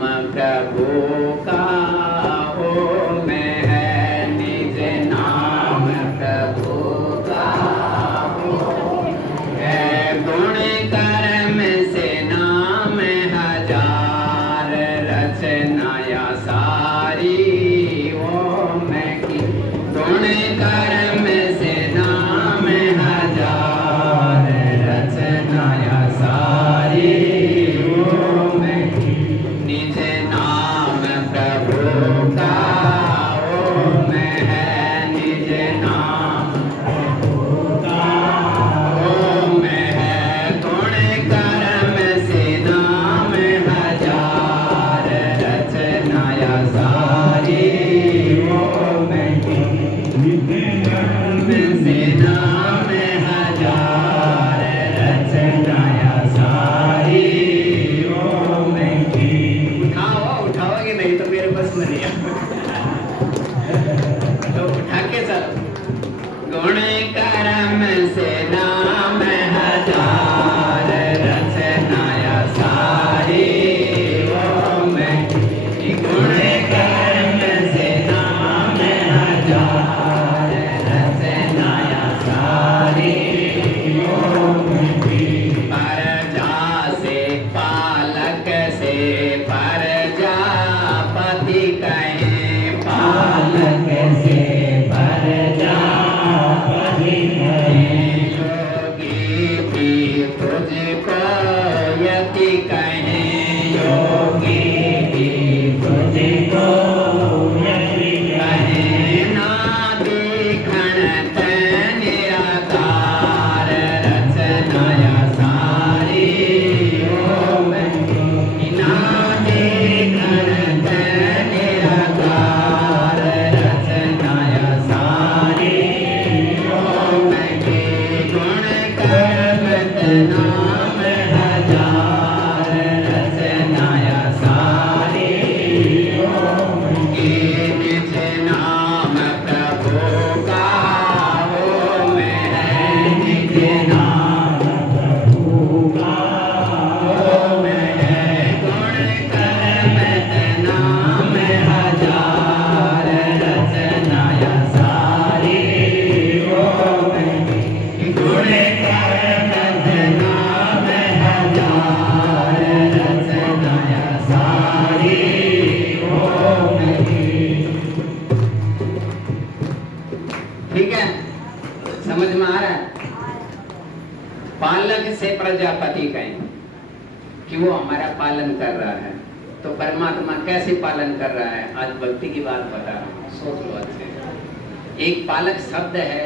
प्रभु का ओम है, निज नाम प्रभु का ओम है। गुण कर्म से नाम हजार, रचनाया सारी ओम की। गुण कर्म से नाम हजार, रचनाया सारी ओम की। निज नाम प्रभु का ओम है, निज नाम प्रभु का ओम है। गुण कर्म से नाम हजार, रचनाया सारी ओम की। से नाम हजार, रचनाया सारी ओम की। उठाओगे नहीं तो मेरे बस में नहीं तो उठा के चलो। गुण कर्म से नाम हजार, रचनाया सारी ओम की। गुण कर्म से नाम हजार, रचनाया सारी ओम की। प्रजा से पालक से प्रजापति कहें, पालक से प्रजापति कहें। योगी भी तुझको यति कहें, योगी भी तुझको यति कहें। ना देखण निराकार, रचनाया सारी ओम की। ना देखण निराकार, रचनाया सारी ओम की। गुण कर्म नाम हजार, रचनाया सारी ओम की। निज नाम प्रभु का ओम है, निज नाम प्रभु का ओम है। गुण कर्म नाम हजार, रचनाया सारी ओम की। गुण कर्म नाम हजार, रचनाया सारी ओम की। ठीक है, समझ में आ रहा है? पालक से प्रजापति कहें कि वो हमारा पालन कर रहा है। तो परमात्मा कैसे पालन कर रहा है? आज भक्ति की बात बता रहा हूँ, सोच लो अच्छे। एक पालक शब्द है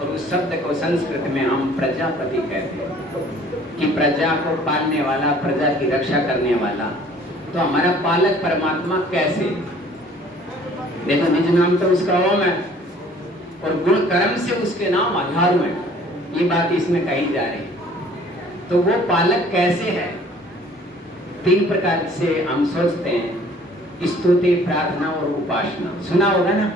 और उस शब्द को संस्कृत में हम प्रजापति कहते हैं कि प्रजा को पालने वाला, प्रजा की रक्षा करने वाला। तो हमारा पालक परमात्मा कैसे? देखो, निज नाम तो उसका ओम है और गुण कर्म से उसके नाम हजारों हैं। ये बात इसमें कही जा रही है। तो वो पालक कैसे है? 3 प्रकार से हम सोचते हैं, स्तुति, प्रार्थना और उपासना। सुना होगा ना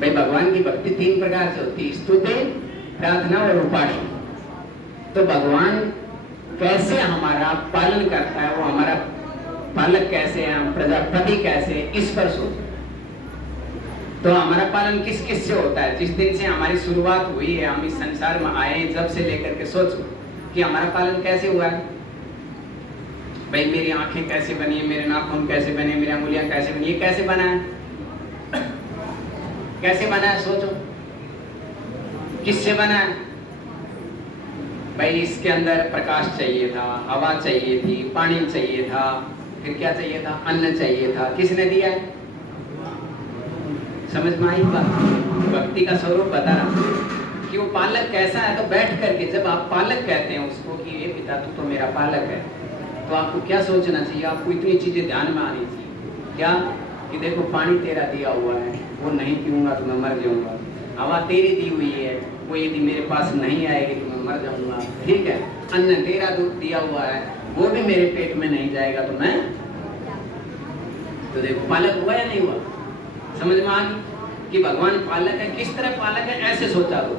भाई, भगवान की भक्ति 3 प्रकार से होती है, स्तुति, प्रार्थना और उपासना। तो भगवान कैसे हमारा पालन करता है, वो हमारा पालक कैसे है, हम प्रजापति कैसे है, इस पर सोचो। तो हमारा पालन किस किस से होता है? जिस दिन से हमारी शुरुआत हुई है, हम इस संसार में आए, जब से लेकर के सोचो कि हमारा पालन कैसे हुआ है। भाई, मेरी आंखें कैसे बनी है, मेरे नाखून कैसे बने, मेरी अंगुलियां कैसे बनी, ये कैसे बना है? कैसे बना है? सोचो, किससे बना है? भाई, इसके अंदर प्रकाश चाहिए था, हवा चाहिए थी, पानी चाहिए था, फिर क्या चाहिए था? अन्न चाहिए था। किसने दिया है? समझ में आई बात? भक्ति का स्वरूप बता रहा हूं कि वो पालक कैसा है। तो बैठ करके जब आप पालक कहते हैं उसको कि ये पिता तू तो मेरा पालक है, तो आपको क्या सोचना चाहिए? आपको इतनी चीजें ध्यान में आनी चाहिए। क्या? कि देखो, पानी तेरा दिया हुआ है, वो नहीं पीऊंगा तो मैं मर जाऊंगा। हवा तेरी दी हुई है, वो यदि मेरे पास नहीं आएगी तो मैं मर जाऊंगा। ठीक है, अन्न तेरा दिया हुआ है, वो भी मेरे पेट में नहीं जाएगा तो मैं। तो देखो, पालक हुआ या नहीं हुआ? समझ में आ गई कि भगवान पालक है। किस तरह पालक है? ऐसे सोचा दो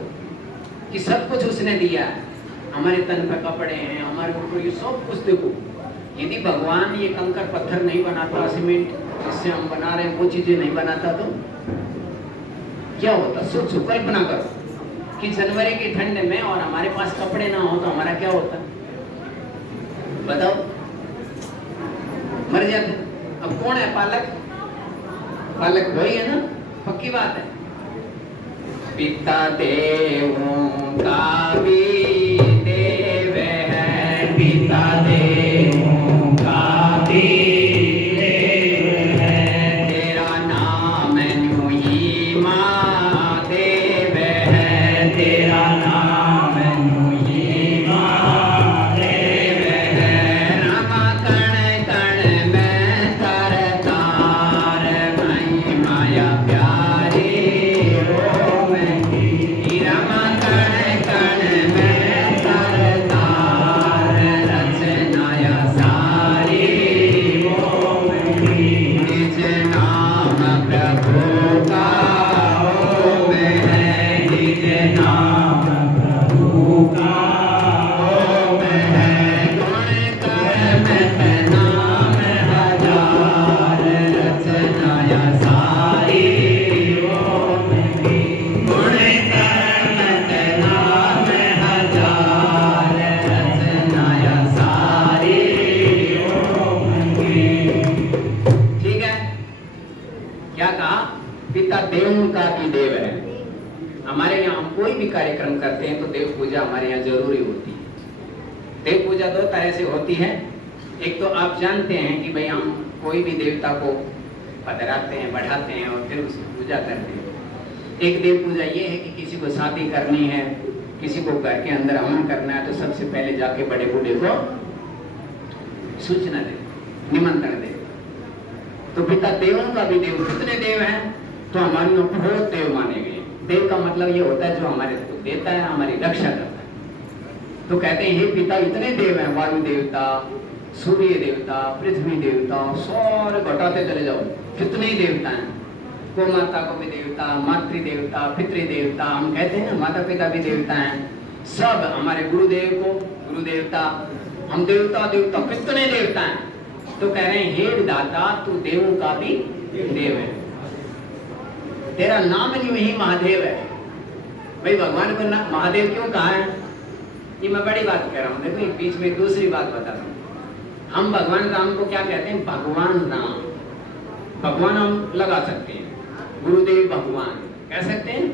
कि सब कुछ उसने दिया है। हमारे तन पर कपड़े हैं, हमारे ऊपर ये सब कुछ देखो, यदि भगवान ये कंकर पत्थर नहीं बनाता, सीमेंट जिससे हम बना रहे हैं वो चीजें नहीं बनाता तो क्या होता? सोचो, कल्पना करो कि जनवरी की ठंड में और हमारे पास कपड़े ना हो तो हमारा क्या होता? बताओ, मर जाते। अब कौन है पालक? पालक वही है ना, पक्की बात है। पिता देवों का भी देव है, पिता देवों का भी देव है, तेरा नाम यूं ही महादेव है, तेरा नाम यूं ही महादेव है। रमा कण कण में तरतार, मई माया प्यारी ओ मैं। रमा कण कण में तरतार, रचनाया सारी ओ मैं। निज नाम प्रभु का ओ मैं, निज नाम प्रभु का ओ मैं। गुण कर नाम हजार, रचनाया सारी ओ मैं। गुण कर नाम हजार, रचनाया सारी ओ मैं। ठीक है, क्या कहा? पिता देवों का भी देव है। हमारे यहाँ हम कोई भी कार्यक्रम करते हैं तो देव पूजा हमारे यहाँ जरूरी होती है। देव पूजा दो तरह से होती है। एक तो आप जानते हैं कि भाई हम कोई भी देवता को पधराते हैं, बढ़ाते हैं और फिर उसकी पूजा करते हैं। एक देव पूजा ये है कि किसी को शादी करनी है, किसी को घर के अंदर हवन करना है तो सबसे पहले जाके बड़े बूढ़े को सूचना दे, निमंत्रण दे। तो पिता देवों का भी देव। कितने देव हैं? तो हमारे यहाँ बहुत देव माने गए। देव का मतलब ये होता है जो हमारे को देता है, हमारी रक्षा करता है। तो कहते हैं हे पिता इतने देव हैं, वायु देवता, सूर्य देवता, पृथ्वी देवता, सारे घटाते चले जाओ, कितने ही देवता हैं। को माता को भी देवता, मातृ देवता, पितृ देवता, हम कहते हैं ना माता पिता भी देवता हैं। सब हमारे गुरुदेव को गुरु देवता, हम देवता देवता कितने देवता हैं। तो कह रहे हैं हे विधाता तू देवों का भी देव है, तेरा नाम यूं ही महादेव है। भाई भगवान को महादेव क्यों कहा है? ये मैं बड़ी बात कह रहा हूँ। देखो एक बीच में दूसरी बात बता रहा हूँ। हम भगवान राम को क्या कहते हैं? भगवान राम। भगवान हम लगा सकते हैं, गुरुदेव भगवान कह सकते हैं,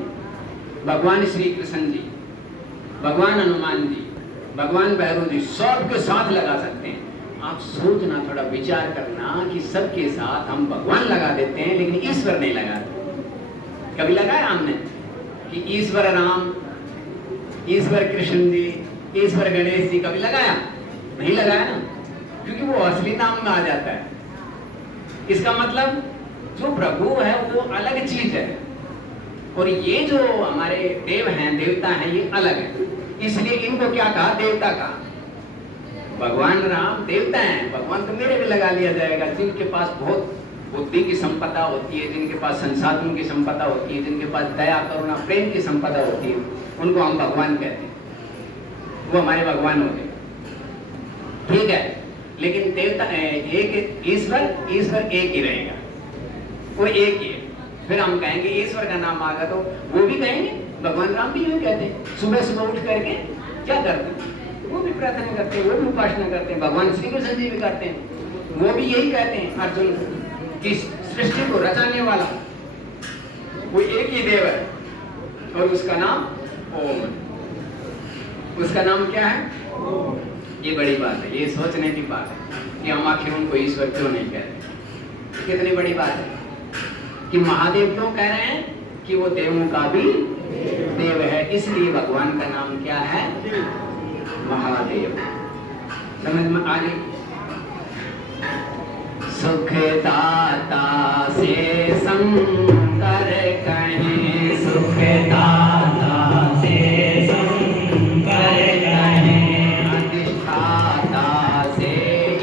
भगवान श्री कृष्ण जी, भगवान हनुमान जी, भगवान भैरव जी, सबके साथ लगा सकते हैं। आप सोचना, थोड़ा विचार करना कि सबके साथ हम भगवान लगा देते हैं लेकिन ईश्वर नहीं लगाते। कभी लगाया हमने कि ईश्वर राम, ईश्वर कृष्ण जी, ईश्वर गणेश जी? कभी लगाया? नहीं लगाया ना, क्योंकि वो असली नाम में आ जाता है। इसका मतलब जो प्रभु है वो अलग चीज है और ये जो हमारे देव हैं, देवता हैं, ये अलग है। इसलिए इनको क्या कहा? देवता कहा। भगवान राम देवता हैं, भगवान तो मेरे भी लगा लिया जाएगा। जिनके पास बहुत बुद्धि की संपदा होती है, जिनके पास संसाधन की संपदा होती है, जिनके पास दया करुणा प्रेम की संपदा होती है, उनको हम भगवान कहते हैं। वो हमारे भगवान होते हैं, ठीक है। लेकिन देवता एक ईश्वर एक ही रहेगा, वो एक ही है। फिर हम कहेंगे ईश्वर का नाम आ गया तो वो भी कहेंगे, भगवान राम भी यूँ कहते हैं। सुबह सुबह उठ करके क्या करते हैं? वो भी प्रार्थना करते हैं, वो भी उपासना करते हैं। भगवान श्री कृष्ण जी भी करते हैं, वो भी यही कहते हैं अर्जुन कि सृष्टि को रचाने वाला वो एक ही देव है और उसका नाम ओम। उसका नाम क्या है? ये बड़ी बात है, ये सोचने की बात है कि हम आखिर उनको ईश्वर क्यों नहीं कहते। कितनी बड़ी बात है कि महादेव क्यों कह रहे हैं कि वो देवों का भी देव है। इसलिए भगवान का नाम क्या है? महादेव। समझ में आ गई? सुखदाता से शंकर कहें, सुखदाता से शंकर कहें, अधिष्ठाता से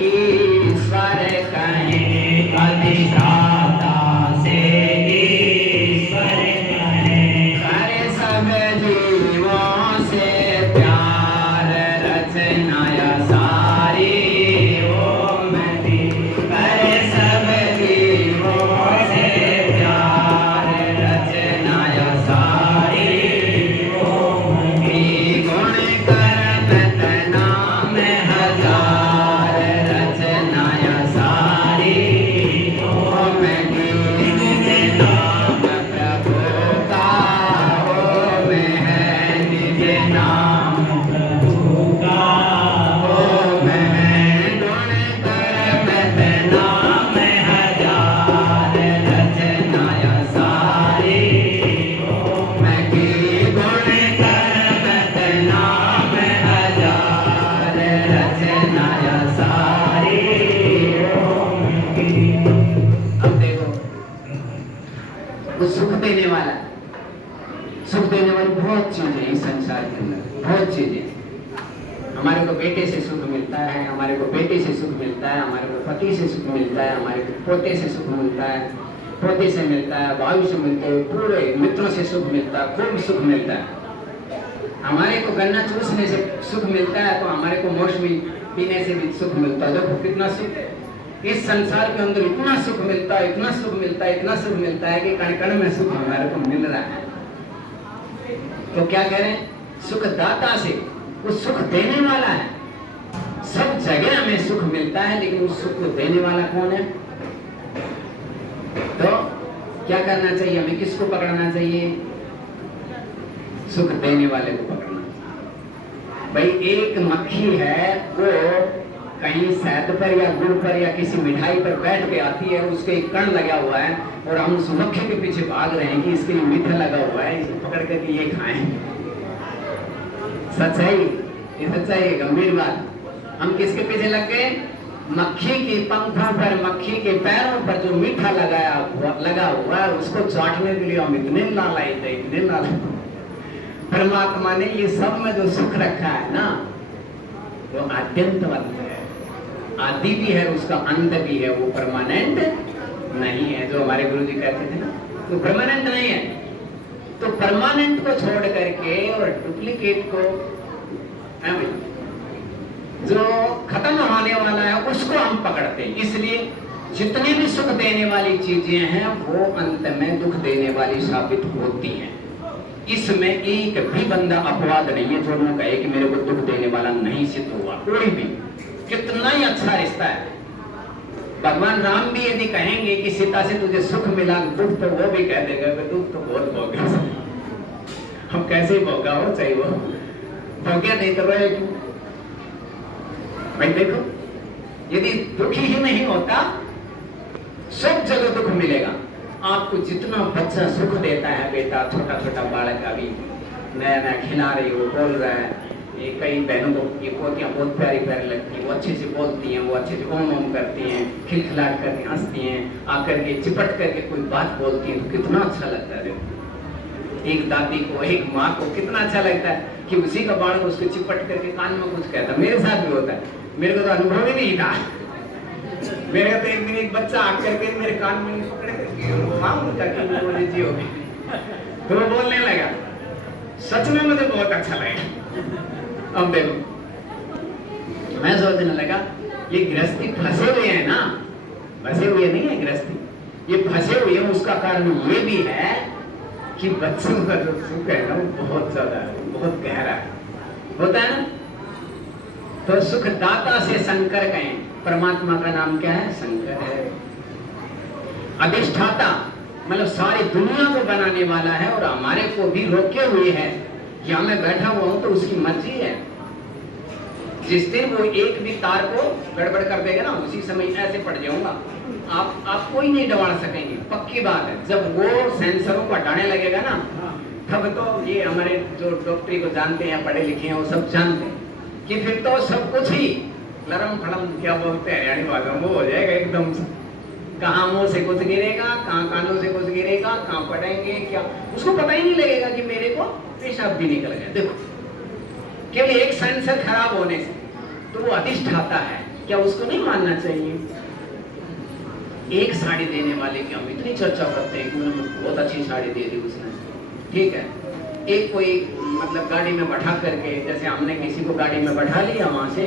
ईश्वर कहें, अधिष्ठाता से ईश्वर कहें। करे सब जीवों से प्यार, रचनाया सारी ओ देने वाला। सुख देने वाली बहुत चीजें इस संसार के अंदर, बहुत चीजें। हमारे को बेटे से सुख मिलता है, हमारे को बेटे से सुख मिलता है, हमारे को पति से सुख मिलता है, हमारे को पोते से सुख मिलता है, पोते से मिलता है, भाई से मिलते हैं, पूरे मित्रों से सुख मिलता है, खूब सुख मिलता है। हमारे को गन्ना चूसने से सुख मिलता है तो हमारे को मौसमी पीने से भी सुख मिलता है। देखो कितना सुख है इस संसार के अंदर, इतना सुख मिलता है, इतना सुख मिलता है, इतना सुख मिलता है कि कण कण में सुख हमारे को मिल रहा है। तो क्या कह रहे हैं, सुख दाता से, वो सुख देने वाला है। सब जगह हमें सुख मिलता है, लेकिन उस सुख को देने वाला कौन है? तो क्या करना चाहिए हमें, किसको पकड़ना चाहिए? सुख देने वाले को पकड़ना। भाई एक मक्खी है, वो कहीं शहद पर या गुड़ पर या किसी मिठाई पर बैठ के आती है, उसके एक कण लगा हुआ है और हम उस मक्खी के पीछे भाग रहे हैं कि इसके लिए मीठा लगा हुआ है, इसे पकड़ करके ये खाएं। सच्चाई, ये सच्चाई है, गंभीर बात। हम किसके पीछे लग गए? मक्खी के पंखों पर, मक्खी के पैरों पर जो मीठा लगा हुआ है उसको चाटने के लिए हम इतने लालायित थे, इतने लालायित। परमात्मा ने ये सब में जो सुख रखा है ना, वो आद्यंतवत है, आदि भी है, उसका अंत भी है, वो परमानेंट नहीं है। जो हमारे गुरु जी कहते थे ना, वो परमानेंट नहीं है। तो परमानेंट को छोड़ करके और डुप्लीकेट को, जो खत्म होने वाला है उसको हम पकड़ते हैं। इसलिए जितने भी सुख देने वाली चीजें हैं वो अंत में दुख देने वाली साबित होती हैं। इसमें एक भी बंदा अपवाद नहीं है जो न कहे कि मेरे को दुख देने वाला नहीं सिद्ध हुआ, कोई भी। कितना ही अच्छा रिश्ता है। भगवान राम भी यदि कहेंगे कि सीता से तुझे सुख मिला, दुख तो वो भी कह देगा कि दुख तो बहुत भोगा। हम कैसे भोगा हो, चाहिए वो भोगे नहीं तो रहे क्यों? भाई देखो, यदि दुखी ही नहीं होता, सब जगह दुख मिलेगा आपको। जितना बच्चा सुख देता है, बेटा छोटा छोटा बालक अभी नया नया खिला रही हो, बोल रहा है, ये कई बहनों को ये पोतियां बहुत प्यारी प्यारी लगती हैं, वो अच्छे से बोलती हैं, वो अच्छे से ओम ओम करती हैं, खिलखिलाट करके हंसती हैं, आकर के चिपट करके कोई बात बोलती हैं, तो कितना अच्छा लगता है। एक दादी को, एक माँ को कितना अच्छा लगता है कि उसी का बालक उसको चिपट करके कान में कुछ कहता है। मेरे साथ भी होता है, मेरे को तो अनुभव ही नहीं था। मेरे तो एक दिन एक बच्चा आकर के मेरे कान में पकड़ करके जी हो गई, तो वो बोलने लगा। सच में मुझे बहुत अच्छा लगा। अब देखो, मैं सोचने लगा ये गृहस्थी फंसे हुए हैं ना, फंसे हुए नहीं है गृहस्थी, ये फंसे हुए हैं। उसका कारण ये भी है कि बच्चों का जो सुख है ना, वो बहुत ज्यादा है, बहुत गहरा होता है ना। तो सुखदाता से शंकर कहें, परमात्मा का नाम क्या है? शंकर है। अधिष्ठाता मतलब सारी दुनिया को बनाने वाला है और हमारे को भी रोके हुए है। यहाँ मैं बैठा हुआ हूं तो उसकी मर्जी है। जिस दिन वो एक भी तार को गड़बड़ कर देगा ना, उसी समय ऐसे पड़ जाऊंगा, आप कोई नहीं दबा सकेंगे, पक्की बात है। जब वो सेंसरों को हटाने लगेगा ना, तब तो ये हमारे जो डॉक्टरी को जानते हैं, पढ़े लिखे हैं, वो सब जानते हैं कि फिर तो सब कुछ ही लरम फड़म, क्या बोलते हैं हरियाणी भाषा में, वो हो जाएगा एकदम। कहाँ मुंह से कुछ गिरेगा, कहाँ कानों से कुछ गिरेगा, कहाँ पढ़ेंगे क्या, उसको पता ही नहीं लगेगा कि मेरे को पेशाब भी निकल गया। देखो, केवल एक सेंसर खराब होने से तो वो अधिष्ठाता है, क्या उसको नहीं मानना चाहिए? एक साड़ी देने वाले की हम इतनी चर्चा करते हैं कि बहुत अच्छी साड़ी दे दी उसने, ठीक है। एक कोई मतलब गाड़ी में बैठा करके, जैसे हमने किसी को गाड़ी में बैठा लिया वहां से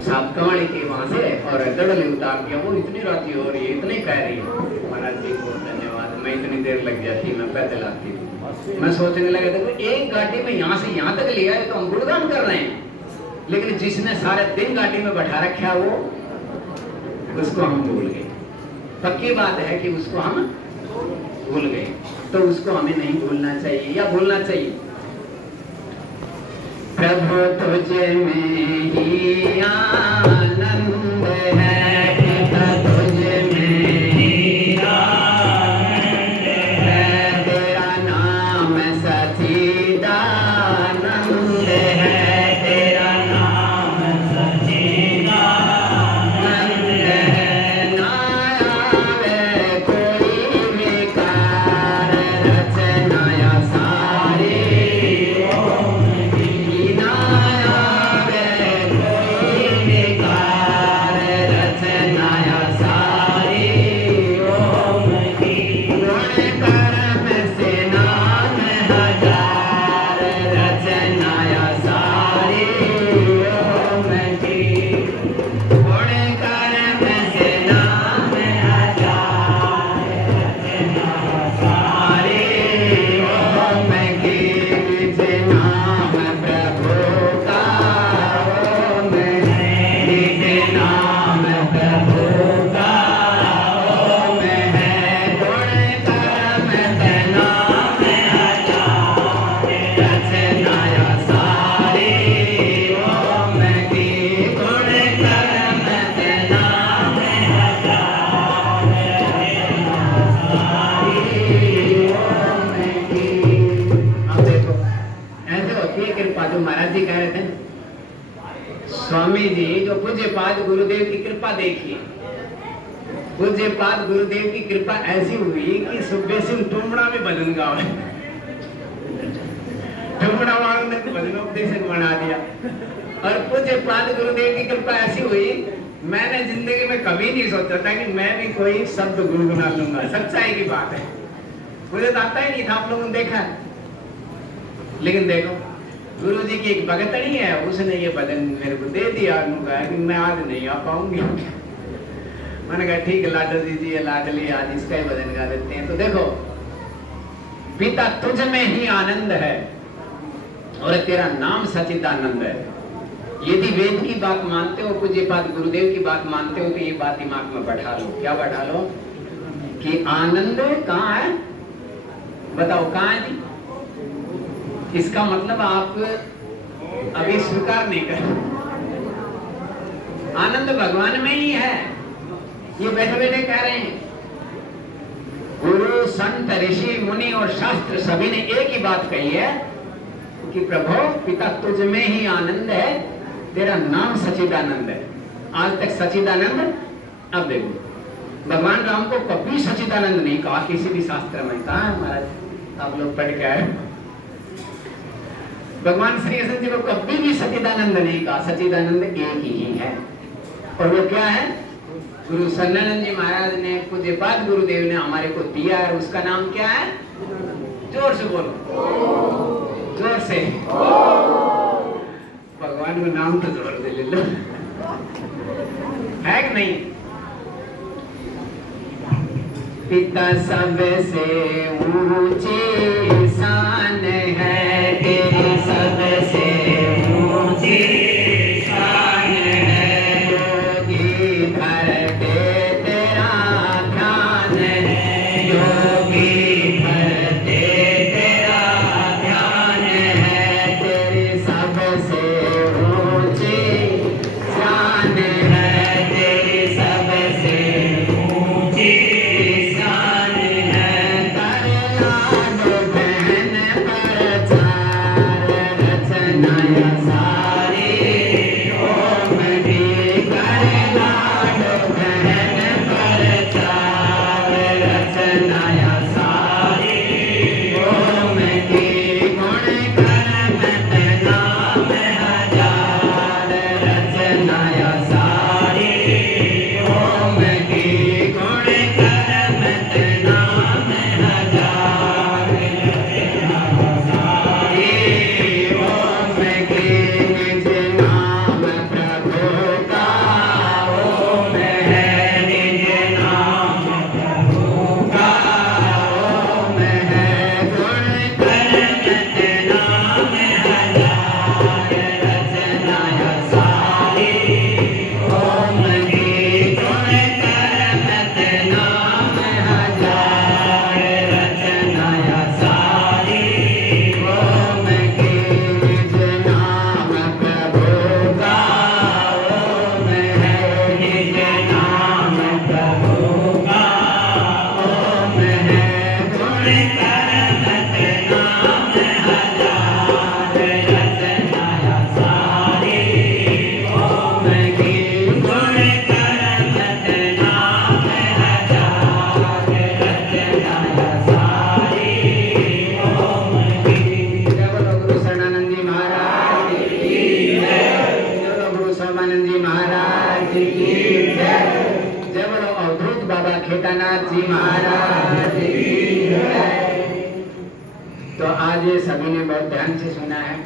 साहब कमाड़ी के वहां से, और गड़ले उतार दिया, वो इतनी राती हो रही है, इतने कह रही है, महाराज जी को धन्यवाद, मैं इतनी देर लग जाती, मैं पैदल आती थी। मैं सोचने लगा देखो, एक गाड़ी में यहाँ से यहाँ तक लिया है तो हम गुणगान कर रहे हैं, लेकिन जिसने सारे दिन गाड़ी में बैठा रखा वो, उसको हम भूल गए। पक्की बात है कि उसको हम भूल गए, तो उसको हमें नहीं भूलना चाहिए, या भूलना चाहिए। प्रभु तुझे में ही आनंद है, तुझे में ही आनंद है, तेरा नाम सच्चिदानंद है, तेरा नाम सच्चिदानंद है। ना आवे कोई विकार, महाराज जी कह रहे थे, स्वामी जी जो पूज्यपाद गुरुदेव की कृपा देखिए, पूज्यपाद गुरुदेव की कृपा ऐसी हुई कि सुब्बे सिंह टुमड़ा में भजन गावे। टुमड़ा वालों ने तो भजनोपदेशक बना दिया। और पूज्यपाद गुरुदेव की कृपा ऐसी हुई, मैंने जिंदगी में कभी नहीं सोचा था कि मैं भी कोई शब्द गुनगुना लूंगा। सच्चाई की बात है, मुझे तो आता ही नहीं था, आप लोगों ने देखा है। लेकिन देखो गुरु जी की एक भगतड़ी है, उसने ये भजन मेरे को दे दिया, कहा कि मैं आज नहीं आ पाऊंगी। मैंने कहा ठीक है लाडो जी, लाडली आज इसका ही भजन गा देते हैं। तो देखो, पिता तुझ में ही आनंद है और तेरा नाम सच्चिदानंद है। यदि वेद की बात मानते हो, पूज्यपाद गुरुदेव की बात मानते हो, तो ये बात दिमाग में बैठा लो। क्या बैठा लो? कि आनंद कहाँ है, बताओ कहाँ है जी? इसका मतलब आप अभी स्वीकार नहीं कर, आनंद भगवान में ही है। ये बैठे बैठे कह रहे हैं, गुरु संत ऋषि मुनि और शास्त्र सभी ने एक ही बात कही है कि प्रभु पिता तुझ में ही आनंद है, तेरा नाम सच्चिदानंद है। आज तक सच्चिदानंद, अब देखो भगवान राम को कभी सच्चिदानंद नहीं कहा किसी भी शास्त्र में। कहा है महाराज, आप लोग पढ़ के आए? भगवान श्री कृष्ण जी को कभी भी सच्चिदानंद नहीं कहा। सच्चिदानंद एक ही है, और वो क्या है? गुरु सन्नानंद जी महाराज ने, पूज्यपाद गुरुदेव ने हमारे को दिया है। उसका नाम क्या है? जोर से बोलो, जोर से। भगवान को नाम तो जोर से ले लो, है कि नहीं? पिता सबसे ऊंची शान है, तेरी सबसे ऊंची शान है। योगी भर दे तेरा ध्यान है, योगी भर दे तेरा ध्यान है। तेरी सबसे ऊंची शान है, तेरी सबसे ऊंची शान है। करला दो बहन प्रचार, रचनाया सारी ओम की। करला दो बहन प्रचार, रचनाया सारी ओम की। गुण कर्म नाम हजार, रचनाया सारी ओम की। गुण कर्म नाम हजार, रचनाया सारी ओम की। निज नाम प्रभु का ओम है, निज नाम प्रभु का ओम है। गुण कर्म नाम हजार, रचनाया सारी ओम की। गुण कर्म नाम हजार, रचनाया सारी ओम की। निज नाम प्रभु का ओम है, निज नाम प्रभु का ओम है। गुण कर्म नाम हजार, रचनाया सारी ओम की। गुण कर्म नाम हजार, रचनाया सारी ओम की। जय बोलो गुरु शरणानंद जी महाराज की जय। जय बोलो गुरु शोभानंद जी महाराज की जय। जय बोलो अवधूत बाबा खेतानाथ जी महाराज की जय। तो आज ये सभी ने बहुत ध्यान से सुना है।